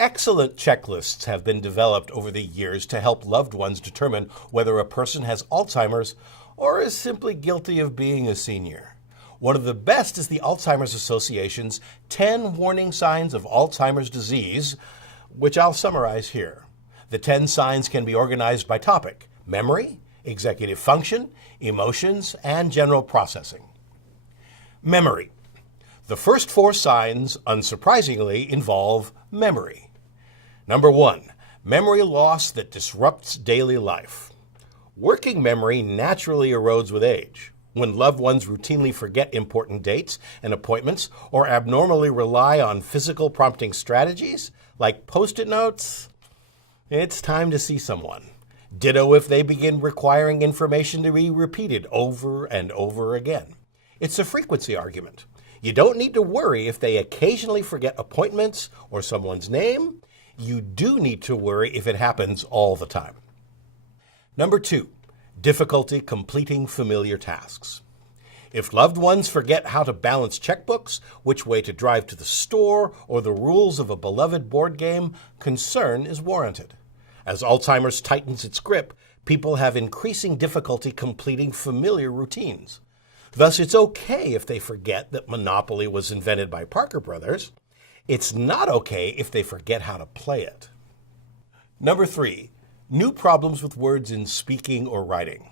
Excellent checklists have been developed over the years to help loved ones determine whether a person has Alzheimer's or is simply guilty of being a senior. One of the best is the Alzheimer's Association's 10 warning signs of Alzheimer's disease, which I'll summarize here. The 10 signs can be organized by topic: memory, executive function, emotions, and general processing. Memory. The first 4 signs, unsurprisingly, involve memory. Number 1, memory loss that disrupts daily life. Working memory naturally erodes with age. When loved ones routinely forget important dates and appointments or abnormally rely on physical prompting strategies like Post-it notes, it's time to see someone. Ditto if they begin requiring information to be repeated over and over again. It's a frequency argument. You don't need to worry if they occasionally forget appointments or someone's name. You do need to worry if it happens all the time. Number 2, difficulty completing familiar tasks. If loved ones forget how to balance checkbooks, which way to drive to the store, or the rules of a beloved board game, concern is warranted. As Alzheimer's tightens its grip, people have increasing difficulty completing familiar routines. Thus, it's okay if they forget that Monopoly was invented by Parker Brothers. It's not okay if they forget how to play it. Number 3, new problems with words in speaking or writing.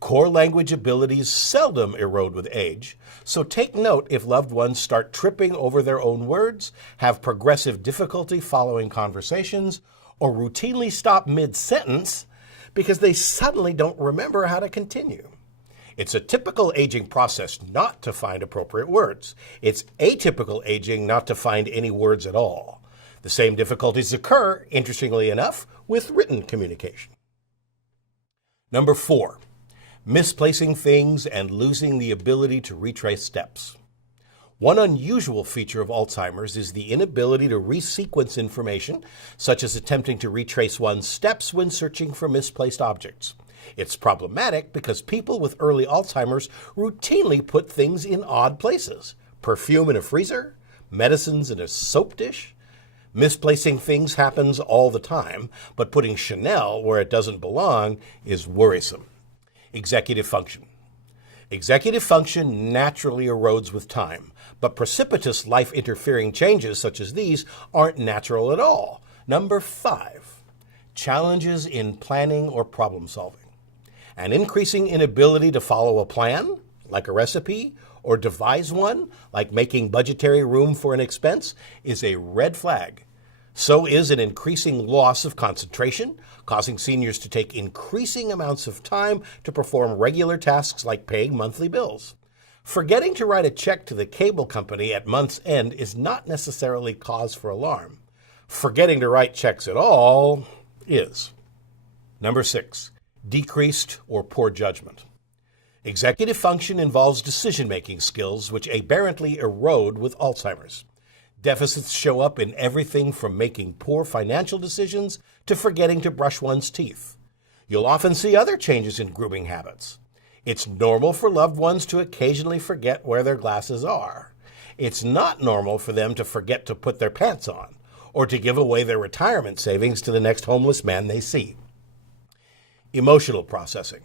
Core language abilities seldom erode with age, so take note if loved ones start tripping over their own words, have progressive difficulty following conversations, or routinely stop mid-sentence because they suddenly don't remember how to continue. It's a typical aging process not to find appropriate words. It's atypical aging not to find any words at all. The same difficulties occur, interestingly enough, with written communication. Number 4, misplacing things and losing the ability to retrace steps. One unusual feature of Alzheimer's is the inability to resequence information, such as attempting to retrace one's steps when searching for misplaced objects. It's problematic because people with early Alzheimer's routinely put things in odd places: perfume in a freezer, medicines in a soap dish. Misplacing things happens all the time, but putting Chanel where it doesn't belong is worrisome. Executive function. Executive function naturally erodes with time, but precipitous life-interfering changes such as these aren't natural at all. Number 5, challenges in planning or problem solving. An increasing inability to follow a plan, like a recipe, or devise one, like making budgetary room for an expense, is a red flag. So is an increasing loss of concentration, causing seniors to take increasing amounts of time to perform regular tasks like paying monthly bills. Forgetting to write a check to the cable company at month's end is not necessarily cause for alarm. Forgetting to write checks at all is. Number 6, decreased or poor judgment. Executive function involves decision-making skills which aberrantly erode with Alzheimer's. Deficits show up in everything from making poor financial decisions to forgetting to brush one's teeth. You'll often see other changes in grooming habits. It's normal for loved ones to occasionally forget where their glasses are. It's not normal for them to forget to put their pants on or to give away their retirement savings to the next homeless man they see. Emotional processing.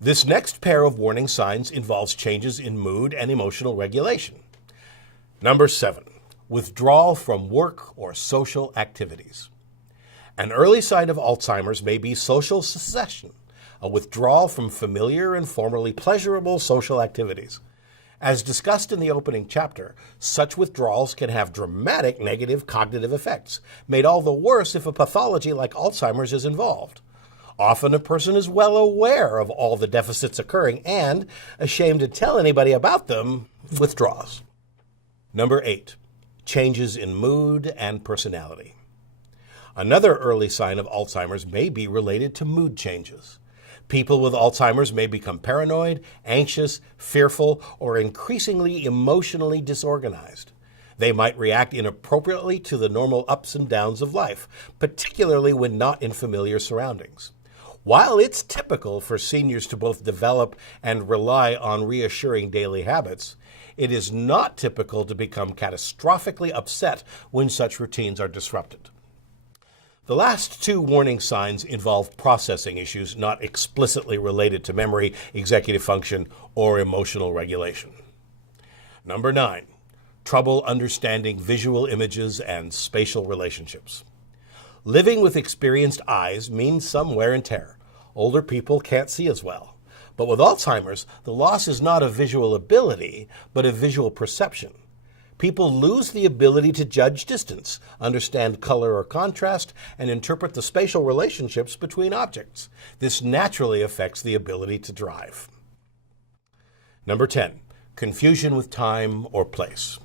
This next pair of warning signs involves changes in mood and emotional regulation. Number 7, withdrawal from work or social activities. An early sign of Alzheimer's may be social cessation, a withdrawal from familiar and formerly pleasurable social activities. As discussed in the opening chapter, such withdrawals can have dramatic negative cognitive effects, made all the worse if a pathology like Alzheimer's is involved. Often a person is well aware of all the deficits occurring and, ashamed to tell anybody about them, withdraws. Number 8, changes in mood and personality. Another early sign of Alzheimer's may be related to mood changes. People with Alzheimer's may become paranoid, anxious, fearful, or increasingly emotionally disorganized. They might react inappropriately to the normal ups and downs of life, particularly when not in familiar surroundings. While it's typical for seniors to both develop and rely on reassuring daily habits, it is not typical to become catastrophically upset when such routines are disrupted. The last two warning signs involve processing issues not explicitly related to memory, executive function, or emotional regulation. Number 9, trouble understanding visual images and spatial relationships. Living with experienced eyes means some wear and tear. Older people can't see as well. But with Alzheimer's, the loss is not a visual ability, but a visual perception. People lose the ability to judge distance, understand color or contrast, and interpret the spatial relationships between objects. This naturally affects the ability to drive. Number 10, confusion with time or place.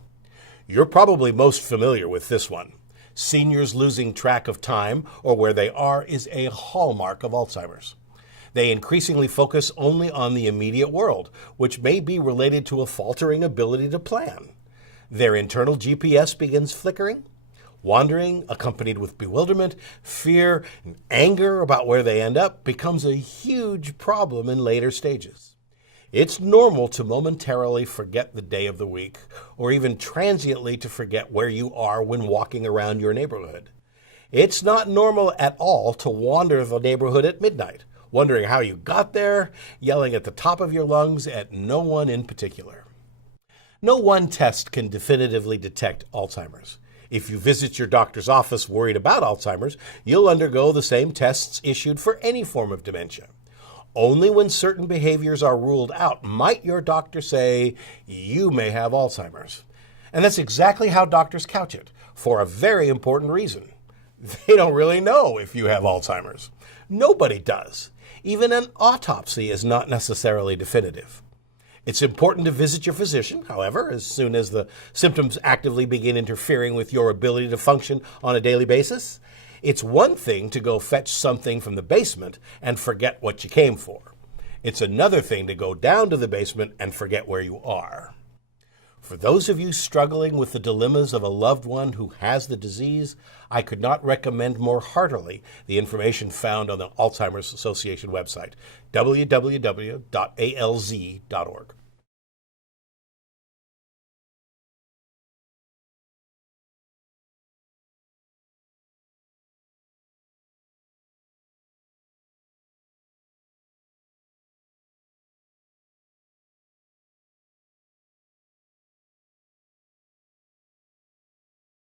You're probably most familiar with this one. Seniors losing track of time or where they are is a hallmark of Alzheimer's. They increasingly focus only on the immediate world, which may be related to a faltering ability to plan. Their internal GPS begins flickering. Wandering, accompanied with bewilderment, fear, and anger about where they end up, becomes a huge problem in later stages. It's normal to momentarily forget the day of the week, or even transiently to forget where you are when walking around your neighborhood. It's not normal at all to wander the neighborhood at midnight, wondering how you got there, yelling at the top of your lungs at no one in particular. No one test can definitively detect Alzheimer's. If you visit your doctor's office worried about Alzheimer's, you'll undergo the same tests issued for any form of dementia. Only when certain behaviors are ruled out might your doctor say, you may have Alzheimer's. And that's exactly how doctors couch it, for a very important reason. They don't really know if you have Alzheimer's. Nobody does. Even an autopsy is not necessarily definitive. It's important to visit your physician, however, as soon as the symptoms actively begin interfering with your ability to function on a daily basis. It's one thing to go fetch something from the basement and forget what you came for. It's another thing to go down to the basement and forget where you are. For those of you struggling with the dilemmas of a loved one who has the disease, I could not recommend more heartily the information found on the Alzheimer's Association website, www.alz.org.